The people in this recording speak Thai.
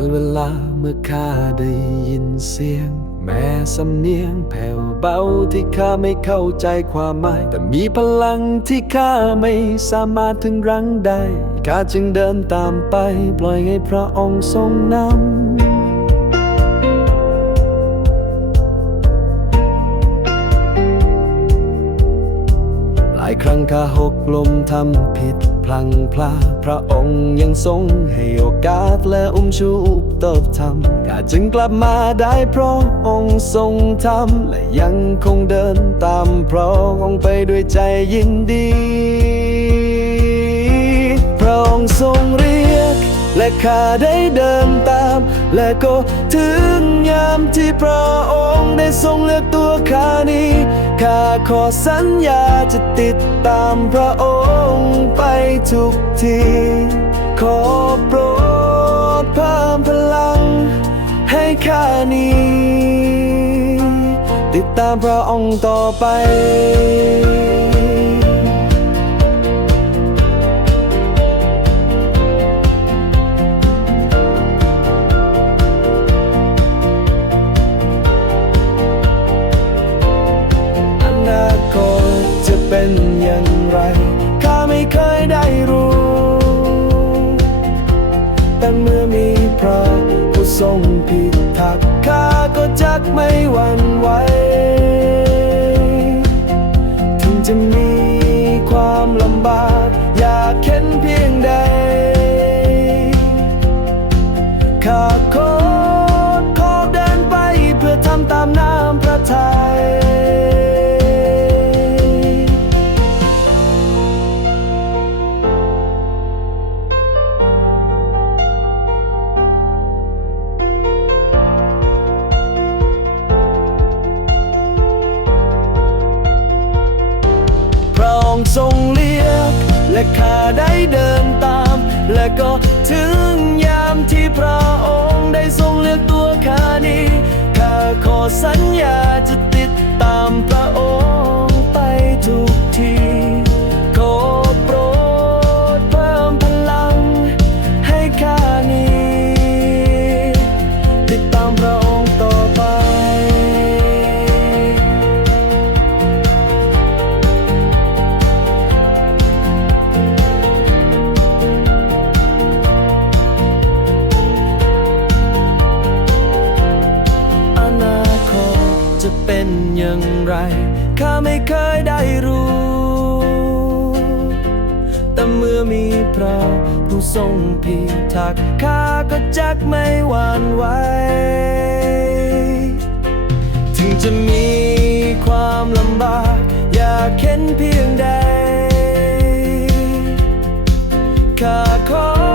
การเวลาเมื่อข้าได้ยินเสียง แม้สำเนียงแผ่วเบาที่ข้าไม่เข้าใจความหมาย แต่มีพลังที่ข้าไม่สามารถถึงรั้งได้ข้าจึงเดินตามไป ปล่อยให้พระองค์ทรงนำ ครั้งข้าหกลมทำผิดพลังพลาพระองค์ยังทรงให้โอกาสและอุ้มชูอุปเติบทำข้าจึงกลับมาได้เพราะองค์ทรงทำและยังคงเดินตามพระองค์ไปด้วยใจยินดี พระองค์ทรงเรียก และข้าได้เดินตาม และก็ถึงามที่พระองค์ได้ทรงเลือกตัวข้านี้ข้าขอสัญญาจะติดตามพระองค์ไปทุกที ขอโปรดเพิ่มพลังให้ข้านี้ ติดตามพระองค์ต่อไป เป็นอย่างไรข้าไม่เคยได้รู้ แต่เมื่อมีพระผู้ทรงพิทักษ์ข้าก็จักไม่หวั่นไหวถึงจะมีความลำบาก อยากเข็นเพียงใดข้าขอขอเดินไปเพื่อทำตามน้ำพระทัย ทรงเรียก และข้าได้เดินตาม และก็ถึงยามที่พระองค์ได้ทรงเลือกตัวข้านี้ข้าขอสัญญาจะติดตามพระอง เป็นอย่างไร ข้าไม่เคยได้รู้ แต่เมื่อมีพระผู้ทรงพิทักษ์ข้าก็จักไม่หวั่นไหว ถึงจะมีความลำบาก อยากเข็นเพียงใด ข้าขอ